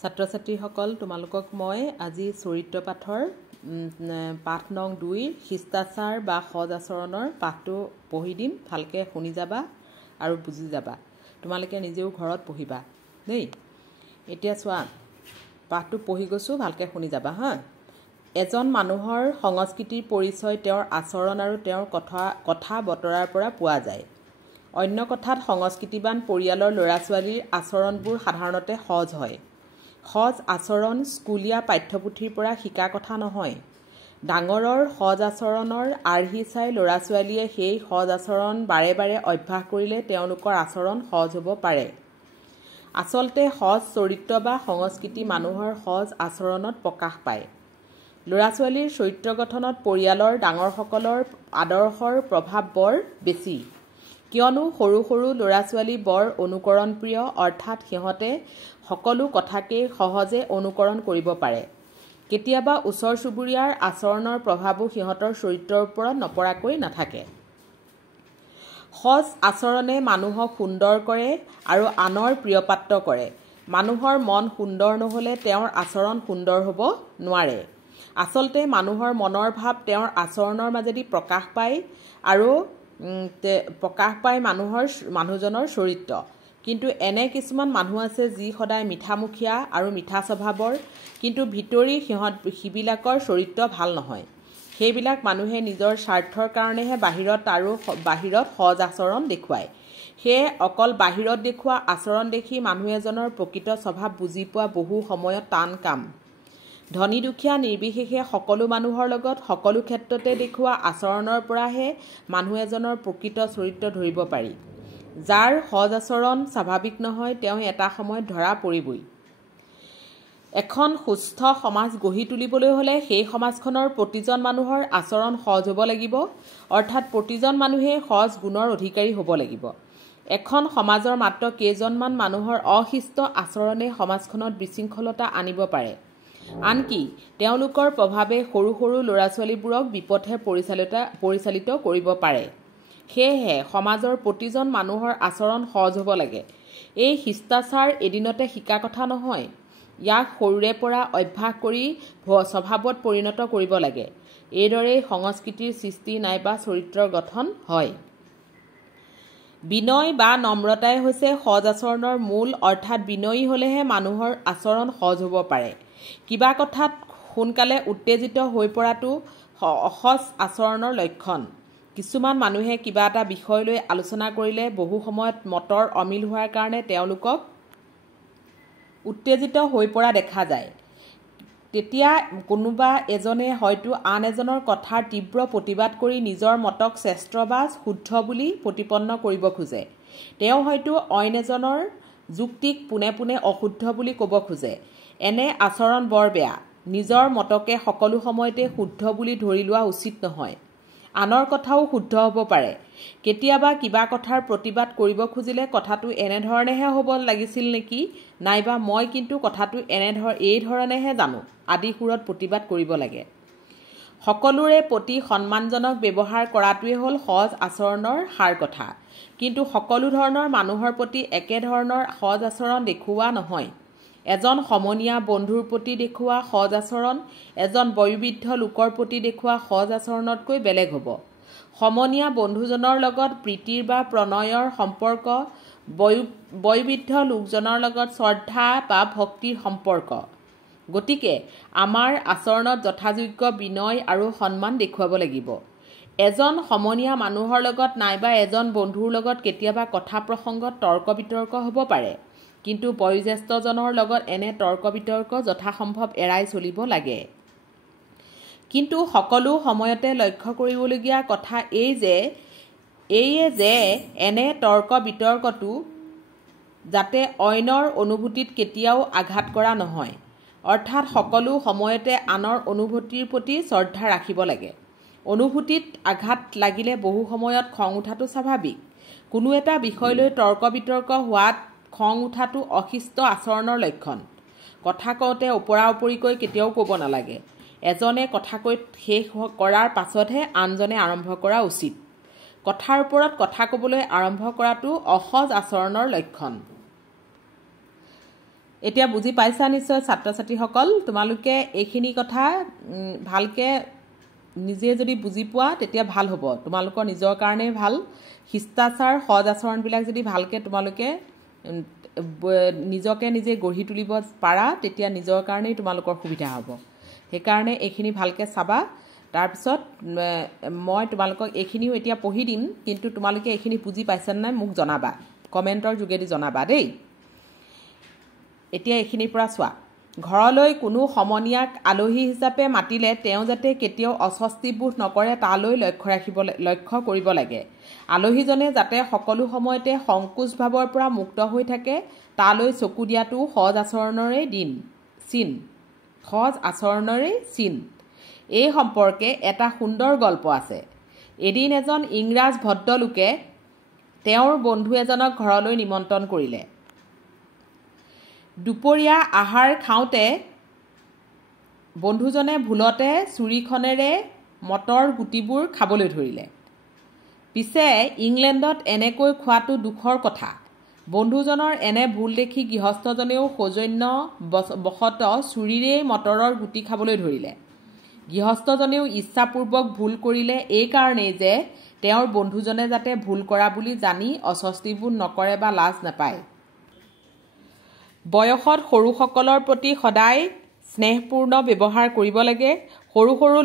ছাত্ৰ ছাত্ৰীসকল তোমালোকক মই আজি চৰিত্ৰ পাঠৰ পাঠ নং 2 শিষ্টাচাৰ বা সজ আচৰণৰ পাঠটো পঢ়ি দিম। ভালকৈ শুনি যাবা আৰু বুজি যাবা। তোমালোকে নিজেও ঘৰত পঢ়িবা দেই। এতিয়া চোৱা, পাঠটো পঢ়ি গৈছোঁ, ভালকৈ শুনি যাবা হা। এজন মানুহৰ সংস্কৃতিৰ পৰিচয় তেওঁৰ আচৰণ আৰু তেওঁৰ কথা বতৰাৰ পৰা পোৱা যায়। অন্য কথাত সংস্কৃতিবান পৰিয়ালৰ ল'ৰা ছোৱালীৰ আচৰণবোৰ সাধাৰণতে সহজ হয়। সজ আচৰণ স্কুলীয়া পাঠ্যপুথিৰ পৰা শিকা কথা নহয়। ডাঙৰৰ সজ আচৰণৰ আৰ্হি চাই ল'ৰা ছোৱালীয়ে সেই সজ আচৰণ বাৰে বাৰে অভ্যাস কৰিলে তেওঁলোকৰ আচৰণ সহজ হ'ব পাৰে। আচলতে সজ চৰিত্ৰ বা সংস্কৃতি মানুহৰ সজ আচৰণত প্ৰকাশ পায়। ল'ৰা ছোৱালীৰ চৰিত্ৰ গঠনত পৰিয়ালৰ ডাঙৰসকলৰ আদৰ্শৰ প্ৰভাৱ বৰ বেছি। কিয়নো সৰু সৰু ল'ৰা ছোৱালী বৰ অনুকৰণপ্ৰিয়, অৰ্থাৎ সিহঁতে সকলো কথাকেই সহজে অনুকৰণ কৰিব পাৰে। কেতিয়াবা ওচৰ চুবুৰীয়াৰ আচৰণৰ প্ৰভাৱো সিহঁতৰ চৰিত্ৰৰ ওপৰত নপৰাকৈ নাথাকে। সজ আচৰণে মানুহক সুন্দৰ কৰে আৰু আনৰ প্ৰিয়পাত্ৰ কৰে। মানুহৰ মন সুন্দৰ নহ'লে তেওঁৰ আচৰণ সুন্দৰ হ'ব নোৱাৰে। আচলতে মানুহৰ মনৰ ভাৱ তেওঁৰ আচৰণৰ মাজেদি প্ৰকাশ পায় আৰু মানুহজনৰ চৰিত্ৰ। কিন্তু এনে কিছুমান মানুহ আছে যি সদায় মিঠামুখীয়া আৰু মিঠা স্বভাৱৰ, কিন্তু ভিতৰি সিবিলাকৰ চৰিত্ৰ ভাল নহয়। সেইবিলাক মানুহে নিজৰ স্বাৰ্থৰ কাৰণেহে বাহিৰত সজ আচৰণ দেখুৱায়। সেয়ে অকল বাহিৰত দেখুওৱা আচৰণ দেখি মানুহ এজনৰ প্ৰকৃত স্বভাৱ বুজি পোৱা বহু সময়ত টান কাম। ধনী দুখীয়া নিৰ্বিশেষে সকলো মানুহৰ লগত সকলো ক্ষেত্ৰতে দেখুওৱা আচৰণৰ পৰাহে মানুহ এজনৰ প্ৰকৃত চৰিত্ৰ ধৰিব পাৰি। যাৰ সজ আচৰণ স্বাভাৱিক নহয় তেওঁ এটা সময়ত ধৰা পৰিবই। এখন সুস্থ সমাজ গঢ়ি তুলিবলৈ হ'লে সেই সমাজখনৰ প্ৰতিজন মানুহৰ আচৰণ সজ হ'ব লাগিব, অৰ্থাৎ প্ৰতিজন মানুহেই সজ গুণৰ অধিকাৰী হ'ব লাগিব। এখন সমাজৰ মাত্ৰ কেইজনমান মানুহৰ অশিষ্ট আচৰণে সমাজখনত বিশৃংখলতা আনিব পাৰে। আনকি তেওঁলোকৰ প্ৰভাৱে সৰু সৰু ল'ৰা ছোৱালীবোৰক বিপথে পৰিচালিত কৰিব পাৰে। সেয়েহে সমাজৰ প্ৰতিজন মানুহৰ আচৰণ সহজ হ'ব লাগে। এই শিষ্টাচাৰ এদিনতে শিকা কথা নহয়। ইয়াক সৰুৰে পৰা অভ্যাস কৰি স্বভাৱত পৰিণত কৰিব লাগে। এইদৰেই সংস্কৃতিৰ সৃষ্টি নাইবা চৰিত্ৰৰ গঠন হয়। বিনয় বা নম্ৰতাই হৈছে সজ আচৰণৰ মূল, অৰ্থাৎ বিনয়ী হ'লেহে মানুহৰ আচৰণ সহজ হ'ব পাৰে। কিবা কথাত সোনকালে উত্তেজিত হৈ পৰাটো অসজ আচৰণৰ লক্ষণ। কিছুমান মানুহে কিবা এটা বিষয় লৈ আলোচনা কৰিলে বহু সময়ত মতৰ অমিল হোৱাৰ কাৰণে তেওঁলোকক উত্তেজিত হৈ পৰা দেখা যায়। তেতিয়া কোনোবা এজনে হয়তো আন এজনৰ কথাৰ তীব্ৰ প্ৰতিবাদ কৰি নিজৰ মতক শ্ৰেষ্ঠ বা শুদ্ধ বুলি প্ৰতিপন্ন কৰিব খোজে। তেওঁ হয়তো অইন এজনৰ যুক্তিক পোনে পোনে অশুদ্ধ বুলি ক'ব খোজে। এনে আচৰণ বৰ বেয়া। নিজৰ মতকে সকলো সময়তে শুদ্ধ বুলি ধৰি লোৱা উচিত নহয়। আনৰ কথাও শুদ্ধ হ'ব পাৰে। কেতিয়াবা কিবা কথাৰ প্ৰতিবাদ কৰিব খুজিলে কথাটো এনেধৰণেহে হ'ব লাগিছিল নেকি, নাইবা মই কিন্তু কথাটো এইধৰণেহে জানো আদি সুৰত প্ৰতিবাদ কৰিব লাগে। সকলোৰে প্ৰতি সন্মানজনক ব্যৱহাৰ কৰাটোৱে হ'ল সজ আচৰণৰ সাৰ কথা। কিন্তু সকলো ধৰণৰ মানুহৰ প্ৰতি একেধৰণৰ সজ আচৰণ দেখুওৱা নহয়। এজন সমনীয়া বন্ধুৰ প্ৰতি দেখুওৱা সজ আচৰণ এজন বয়োবৃদ্ধ লোকৰ প্ৰতি দেখুওৱা সজ আচৰণতকৈ বেলেগ হ'ব। সমনীয়া বন্ধুজনৰ লগত প্ৰীতিৰ বা প্ৰণয়ৰ সম্পৰ্ক, বয়োবৃদ্ধ লোকজনৰ লগত শ্ৰদ্ধা বা ভক্তিৰ সম্পৰ্ক। গতিকে আমাৰ আচৰণত যথাযোগ্য বিনয় আৰু সন্মান দেখুৱাব লাগিব। এজন সমনীয়া মানুহৰ লগত নাইবা এজন বন্ধুৰ লগত কেতিয়াবা কথা প্ৰসংগত তৰ্ক বিতৰ্ক হ'ব পাৰে। কিন্তু বয়োজ্যেষ্ঠজনৰ লগত এনে তৰ্ক বিতৰ্ক যথাসম্ভৱ এৰাই চলিব লাগে। কিন্তু সকলো সময়তে লক্ষ্য কৰিবলগীয়া কথা এইয়ে যে এনে তৰ্ক বিতৰ্কটো যাতে অইনৰ অনুভূতিত কেতিয়াও আঘাত কৰা নহয়। অৰ্থাৎ সকলো সময়তে আনৰ অনুভূতিৰ প্ৰতি শ্ৰদ্ধা ৰাখিব লাগে। অনুভূতিত আঘাত লাগিলে বহু সময়ত খং উঠাটো স্বাভাৱিক। কোনো এটা বিষয় লৈ তৰ্ক বিতৰ্ক হোৱাত খং উঠাটো অশিষ্ট আচৰণৰ লক্ষণ। কথা কওঁতে ওপৰা ওপৰিকৈ কেতিয়াও ক'ব নালাগে। এজনে কথা কৈ শেষ কৰাৰ পাছতহে আনজনে আৰম্ভ কৰা উচিত। কথাৰ ওপৰত কথা ক'বলৈ আৰম্ভ কৰাটো অসজ আচৰণৰ লক্ষণ। এতিয়া বুজি পাইছা নিশ্চয় ছাত্ৰ ছাত্ৰীসকল তোমালোকে এইখিনি কথা ভালকে নিজে যদি বুজি পোৱা তেতিয়া ভাল হ'ব তোমালোকৰ নিজৰ কাৰণে ভাল শিষ্টাচাৰ সজ আচৰণবিলাক যদি ভালকে তোমালোকে নিজকে নিজে গঢ়ি তুলিব পাৰা তেতিয়া নিজৰ কাৰণেই তোমালোকৰ সুবিধা হ'ব সেইকাৰণে এইখিনি ভালকে চাবা তাৰপিছত মই তোমালোকক এইখিনিও এতিয়া পঢ়ি দিম কিন্তু তোমালোকে এইখিনি বুজি পাইছা নাই মোক জনাবা কমেন্টৰ যোগেদি জনাবা দেই এতিয়া এইখিনিৰ পৰা চোৱা ঘৰলৈ কোনো সমনীয়াক আলহী হিচাপে মাতিলে তেওঁ যাতে কেতিয়াও অস্বস্তিবোধ নকৰে তালৈ লক্ষ্য কৰিব লাগে আলহীজনে যাতে সকলো সময়তে সংকোচ ভাৱৰ পৰা মুক্ত হৈ থাকে তালৈ চকু দিয়াটো সজ আচৰণৰে চিন এই সম্পৰ্কে এটা সুন্দৰ গল্প আছে এদিন এজন ইংৰাজ ভদ্ৰলোকে তেওঁৰ বন্ধু এজনক ঘৰলৈ নিমন্ত্ৰণ কৰিলে দুপৰীয়া আহাৰ খাওঁতে বন্ধুজনে ভুলতে চুৰিখনেৰে মটৰ গুটিবোৰ খাবলৈ ধৰিলে পিছে ইংলেণ্ডত এনেকৈ খোৱাটো দুখৰ কথা বন্ধুজনৰ এনে ভুল দেখি গৃহস্থজনেও সৌজন্যবশত চুৰিৰেই মটৰৰ গুটি খাবলৈ ধৰিলে গৃহস্থজনেও ইচ্ছাপূৰ্বক ভুল কৰিলে এই কাৰণেই যে তেওঁৰ বন্ধুজনে যাতে ভুল কৰা বুলি জানি অস্বস্তিবোধ নকৰে বা লাজ নাপায় বয়সত সৰুসকলৰ প্ৰতি সদায় স্নেহপূৰ্ণ ব্যৱহাৰ কৰিব লাগে সৰু সৰু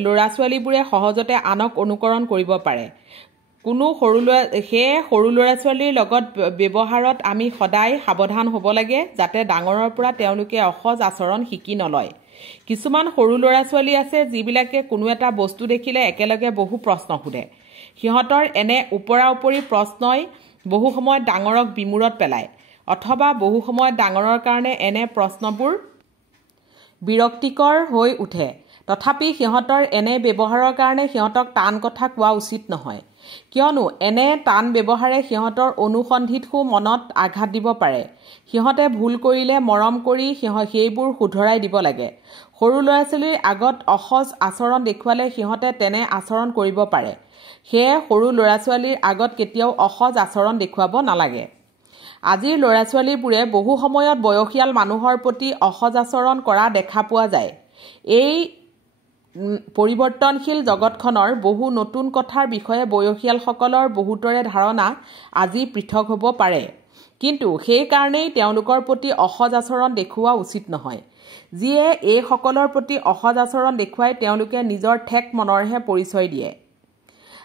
ল'ৰা-ছোৱালীবোৰে সহজতে আনক অনুকৰণ কৰিব পাৰে কোনো সৰু ল'ৰা-ছোৱালীৰ লগত ব্যৱহাৰত আমি সদায় সাৱধান হ'ব লাগে যাতে ডাঙৰৰ পৰা তেওঁলোকে অসজ আচৰণ শিকি নলয় কিছুমান সৰু ল'ৰা-ছোৱালী আছে যিবিলাকে কোনো এটা বস্তু দেখিলে একেলগে বহু প্ৰশ্ন সোধে সিহঁতৰ এনে ওপৰা-ওপৰি প্ৰশ্নই বহু সময়ত ডাঙৰক বিমূৰত পেলায় অথবা বহু সময়ত ডাঙৰৰ কাৰণে এনে প্ৰশ্নবোৰ বিৰক্তিকৰ হৈ উঠে তথাপি সিহঁতৰ এনে ব্যৱহাৰৰ কাৰণে সিহঁতক টান কথা কোৱা উচিত নহয় কিয়নো এনে টান ব্যৱহাৰে সিহঁতৰ অনুসন্ধিতসু মনত আঘাত দিব পাৰে সিহঁতে ভুল কৰিলে মৰম কৰি সেইবোৰ শুধৰাই দিব লাগে সৰু ল'ৰা-ছোৱালীৰ আগত অসজ আচৰণ দেখুৱালে সিহঁতে তেনে আচৰণ কৰিব পাৰে সেয়ে সৰু ল'ৰা-ছোৱালীৰ আগত কেতিয়াও অসজ আচৰণ দেখুৱাব নালাগে আজিৰ ল'ৰা-ছোৱালীবোৰে বহু সময়ত বয়সীয়াল মানুহৰ প্ৰতি অসজ আচৰণ কৰা দেখা পোৱা যায় এই পৰিৱৰ্তনশীল জগতখনৰ বহু নতুন কথাৰ বিষয়ে বয়সীয়ালসকলৰ বহুতৰে ধাৰণা আজি পৃথক হ'ব পাৰে কিন্তু সেই কাৰণেই তেওঁলোকৰ প্ৰতি অসজ আচৰণ দেখুওৱা উচিত নহয় যিয়ে এই সকলৰ প্ৰতি অসজ আচৰণ দেখুৱাই তেওঁলোকে নিজৰ ঠেক মনৰহে পৰিচয় দিয়ে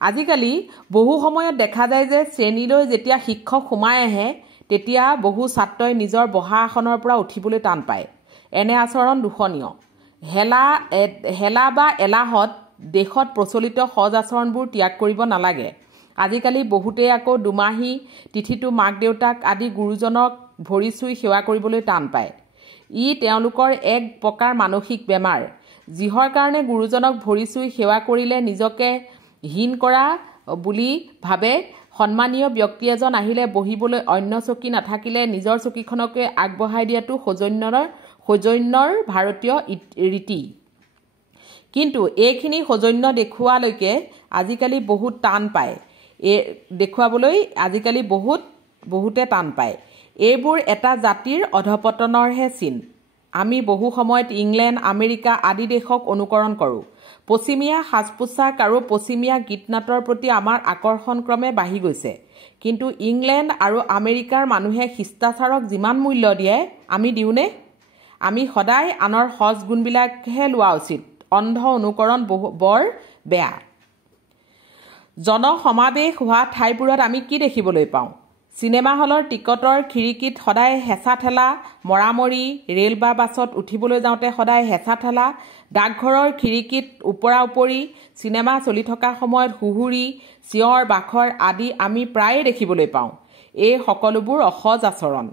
আজিকালি বহু সময়ত দেখা যায় যে শ্ৰেণীলৈ যেতিয়া শিক্ষক সোমাই আহে তেতিয়া বহু ছাত্ৰই নিজৰ বহা আসনৰ পৰা উঠিবলৈ টান পায় এনে আচৰণ দূষণীয় হেলা বা এলাহত দেশত প্ৰচলিত সজ আচৰণবোৰ ত্যাগ কৰিব নালাগে আজিকালি বহুতেই আকৌ দুমাহী তিথিটো মাক দেউতাক আদি গুৰুজনক ভৰি চুই সেৱা কৰিবলৈ টান পায় ই তেওঁলোকৰ এক প্ৰকাৰ মানসিক বেমাৰ যিহৰ কাৰণে গুৰুজনক ভৰি চুই সেৱা কৰিলে নিজকে হীন কৰা বুলি ভাবে সন্মানীয় ব্যক্তি এজন আহিলে বহিবলৈ অন্য চকী নাথাকিলে নিজৰ চকীখনকে আগবঢ়াই দিয়াটো সৌজন্যৰ ভাৰতীয় ৰীতি কিন্তু এইখিনি সৌজন্য দেখুৱালৈকে আজিকালি বহুত টান পায় দেখুৱাবলৈ আজিকালি বহুতে টান পায় এইবোৰ এটা জাতিৰ অধপতনৰহে চিন আমি বহু সময়ত ইংলেণ্ড আমেৰিকা আদি দেশক অনুকৰণ কৰোঁ পশ্চিমীয়া সাজ-পোছাক আৰু পশ্চিমীয়া গীত-নাটৰ প্ৰতি আমাৰ আকৰ্ষণ ক্ৰমে বাঢ়ি গৈছে কিন্তু ইংলেণ্ড আৰু আমেৰিকাৰ মানুহে শিষ্টাচাৰক যিমান মূল্য দিয়ে আমি দিওঁনে আমি সদায় আনৰ সজ গুণবিলাকহে লোৱা উচিত অন্ধ অনুকৰণ বৰ বেয়া জনসমাৱেশ হোৱা ঠাইবোৰত আমি কি দেখিবলৈ পাওঁ চিনেমা হলৰ টিকটৰ খিৰিকীত সদায় হেঁচা ঠেলা মৰামৰি ৰেল বা বাছত উঠিবলৈ যাওঁতে সদায় হেঁচা ঠেলা ডাকঘৰৰ খিৰিকীত ওপৰা ওপৰি চিনেমা চলি থকা সময়ত হুহুৰি চিঞৰ বাখৰ আদি আমি প্ৰায়ে দেখিবলৈ পাওঁ এই সকলোবোৰ অসজ আচৰণ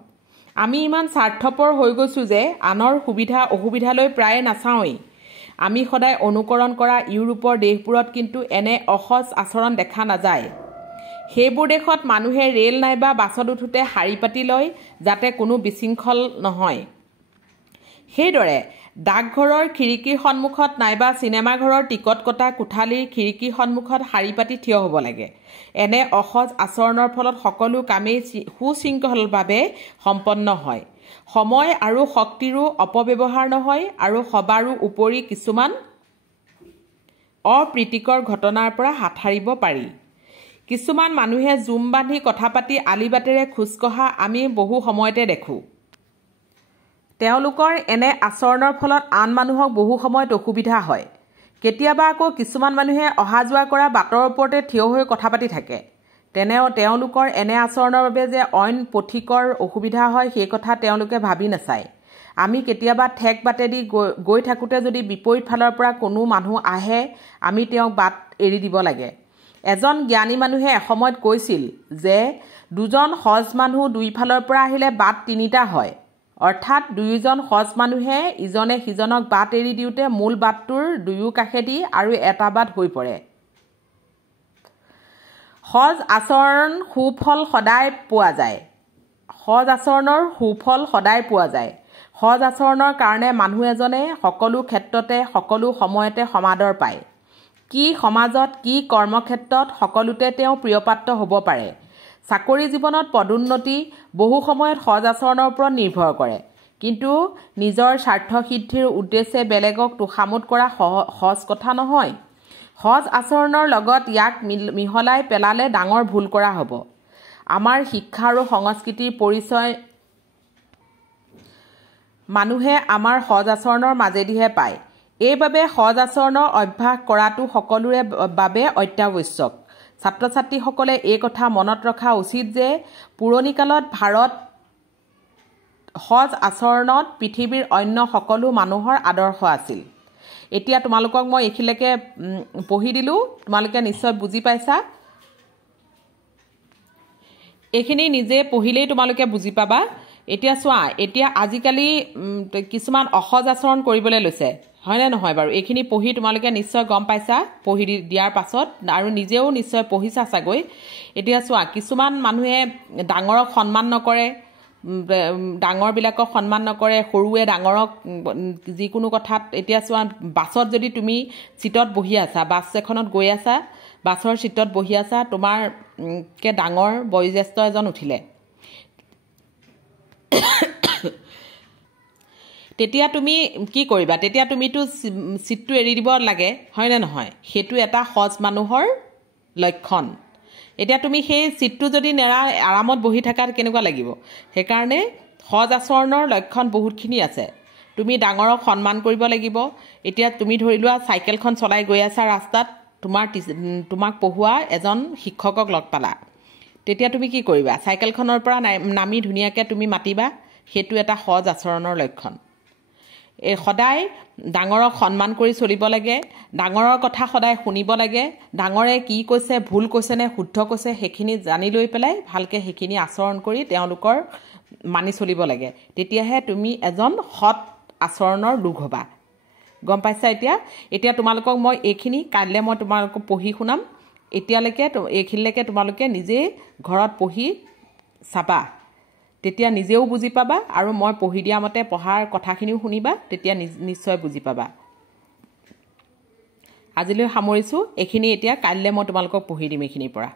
আমি ইমান স্বাৰ্থপৰ হৈ গৈছোঁ যে আনৰ সুবিধা অসুবিধালৈ প্ৰায়ে নাচাওঁৱেই আমি সদায় অনুকৰণ কৰা ইউৰোপৰ দেশবোৰত কিন্তু এনে অসজ আচৰণ দেখা নাযায় সেইবোৰ দেশত মানুহে ৰেল নাইবা বাছত উঠোতে শাৰী পাতি লয় যাতে কোনো বিশৃংখল নহয় সেইদৰে ডাকঘৰৰ খিৰিকীৰ সন্মুখত নাইবা চিনেমা ঘৰৰ টিকট কটা কোঠালীৰ খিৰিকীৰ সন্মুখত শাৰী পাতি থিয় হ'ব লাগে এনে অসজ আচৰণৰ ফলত সকলো কামেই সুশৃংখলভাৱে সম্পন্ন হয় সময় আৰু শক্তিৰো অপব্যৱহাৰ নহয় আৰু সবাৰো উপৰি কিছুমান অপ্ৰীতিকৰ ঘটনাৰ পৰা হাত সাৰিব পাৰি। কিছুমান মানুহে জুম বান্ধি কথা পাতি আলিবাটেৰে খোজকঢ়া আমি বহু সময়তে দেখোঁ। তেওঁলোকৰ এনে আচৰণৰ ফলত আন মানুহক বহু সময়ত অসুবিধা হয়। কেতিয়াবা আকৌ কিছুমান মানুহে অহা যোৱা কৰা বাটৰ ওপৰতে থিয় হৈ কথা পাতি থাকে। তেওঁলোকৰ এনে আচৰণৰ বাবে যে অইন পথিকৰ অসুবিধা হয় সেই কথা তেওঁলোকে ভাবি নাচায়। আমি কেতিয়াবা ঠেক বাটেদি গৈ থাকোঁতে যদি বিপৰীত ফালৰ পৰা কোনো মানুহ আহে আমি তেওঁক বাট এৰি দিব লাগে। এজন জ্ঞানী মানুহে এসময়ত কৈছিল যে দুজন সজ মানুহ দুইফালৰ পৰা আহিলে বাট তিনিটা হয়, অৰ্থাৎ দুয়োজন সজ মানুহে ইজনে সিজনক বাট এৰি দিওঁতে মূল বাটটোৰ দুয়ো কাষেদি আৰু এটা বাট হৈ পৰে। সজ আচৰণ সুফল সদায় পোৱা যায়। সজ আচৰণৰ সুফল সদায় পোৱা যায়। সজ আচৰণৰ কাৰণে মানুহ এজনে সকলো ক্ষেত্ৰতে সকলো সময়তে সমাদৰ পায়। কি সমাজত কি কৰ্মক্ষেত্ৰত সকলোতে তেওঁ প্ৰিয়পাত্ৰ হ'ব পাৰে। চাকৰি জীৱনত পদোন্নতি বহু সময়ত সজ আচৰণৰ ওপৰত নিৰ্ভৰ কৰে, কিন্তু নিজৰ স্বাৰ্থ সিদ্ধিৰ উদ্দেশ্যে বেলেগক তোষামোদ কৰা সহজ কথা নহয়। সজ আচৰণৰ লগত ইয়াক মিহলাই পেলালে ডাঙৰ ভুল কৰা হ'ব। আমাৰ শিক্ষা আৰু সংস্কৃতিৰ পৰিচয় মানুহে আমাৰ সজ আচৰণৰ মাজেদিহে পায়। এইবাবে সজ আচৰণৰ অভ্যাস কৰাটো সকলোৰে বাবে অত্যাৱশ্যক। ছাত্ৰ ছাত্ৰীসকলে এই কথা মনত ৰখা উচিত যে পুৰণিকালত ভাৰত সজ আচৰণত পৃথিৱীৰ অন্য সকলো মানুহৰ আদৰ্শ আছিল। এতিয়া তোমালোকক মই এইখিনিলৈকে পঢ়ি দিলোঁ, তোমালোকে নিশ্চয় বুজি পাইছা। এইখিনি নিজে পঢ়িলেই তোমালোকে বুজি পাবা। এতিয়া চোৱা, এতিয়া আজিকালি কিছুমান অসজ আচৰণ কৰিবলৈ লৈছে, হয়নে নহয় বাৰু? এইখিনি পঢ়ি তোমালোকে নিশ্চয় গম পাইছা পঢ়ি দিয়াৰ পাছত, আৰু নিজেও নিশ্চয় পঢ়িছা চাগৈ। এতিয়া চোৱা, কিছুমান মানুহে ডাঙৰক সন্মান নকৰে, ডাঙৰবিলাকক সন্মান নকৰে, সৰুৱে ডাঙৰক যিকোনো কথাত। এতিয়া চোৱা, বাছত যদি তুমি চিটত বহি আছা, বাছ এখনত গৈ আছা, বাছৰ চিটত বহি আছা, তোমাৰকে ডাঙৰ বয়োজ্যেষ্ঠ এজন উঠিলে, তেতিয়া তুমি কি কৰিবা? তেতিয়া তুমিতো চিটটো এৰি দিব লাগে, হয়নে নহয়? সেইটো এটা সজ মানুহৰ লক্ষণ। এতিয়া তুমি সেই চিটটো যদি নেৰা আৰামত বহি থাকাত কেনেকুৱা লাগিব? সেইকাৰণে সজ আচৰণৰ লক্ষণ বহুতখিনি আছে। তুমি ডাঙৰক সন্মান কৰিব লাগিব। এতিয়া তুমি ধৰি লোৱা চাইকেলখন চলাই গৈ আছা ৰাস্তাত, তোমাক পঢ়োৱা এজন শিক্ষকক লগ পালা, তেতিয়া তুমি কি কৰিবা? চাইকেলখনৰ পৰা নামি ধুনীয়াকৈ তুমি মাতিবা, সেইটো এটা সজ আচৰণৰ লক্ষণ। সদায় ডাঙৰক সন্মান কৰি চলিব লাগে, ডাঙৰৰ কথা সদায় শুনিব লাগে, ডাঙৰে কি কৈছে, ভুল কৈছে নে শুদ্ধ কৈছে সেইখিনি জানি লৈ পেলাই ভালকৈ সেইখিনি আচৰণ কৰি তেওঁলোকৰ মানি চলিব লাগে। তেতিয়াহে তুমি এজন সৎ আচৰণৰ লোক হ'বা। গম পাইছা? এতিয়া তোমালোকক মই এইখিনি কাইলৈ মই তোমালোকক পঢ়ি শুনাম। এইখিনিলৈকে তোমালোকে নিজেই ঘৰত পঢ়ি চাবা, তেতিয়া নিজেও বুজি পাবা, আৰু মই পঢ়ি দিয়া মতে পঢ়াৰ কথাখিনিও শুনিবা, তেতিয়া নিশ্চয় বুজি পাবা। আজিলৈ সামৰিছোঁ এইখিনি। এতিয়া কাইলৈ মই তোমালোকক পঢ়ি দিম এইখিনিৰ পৰা।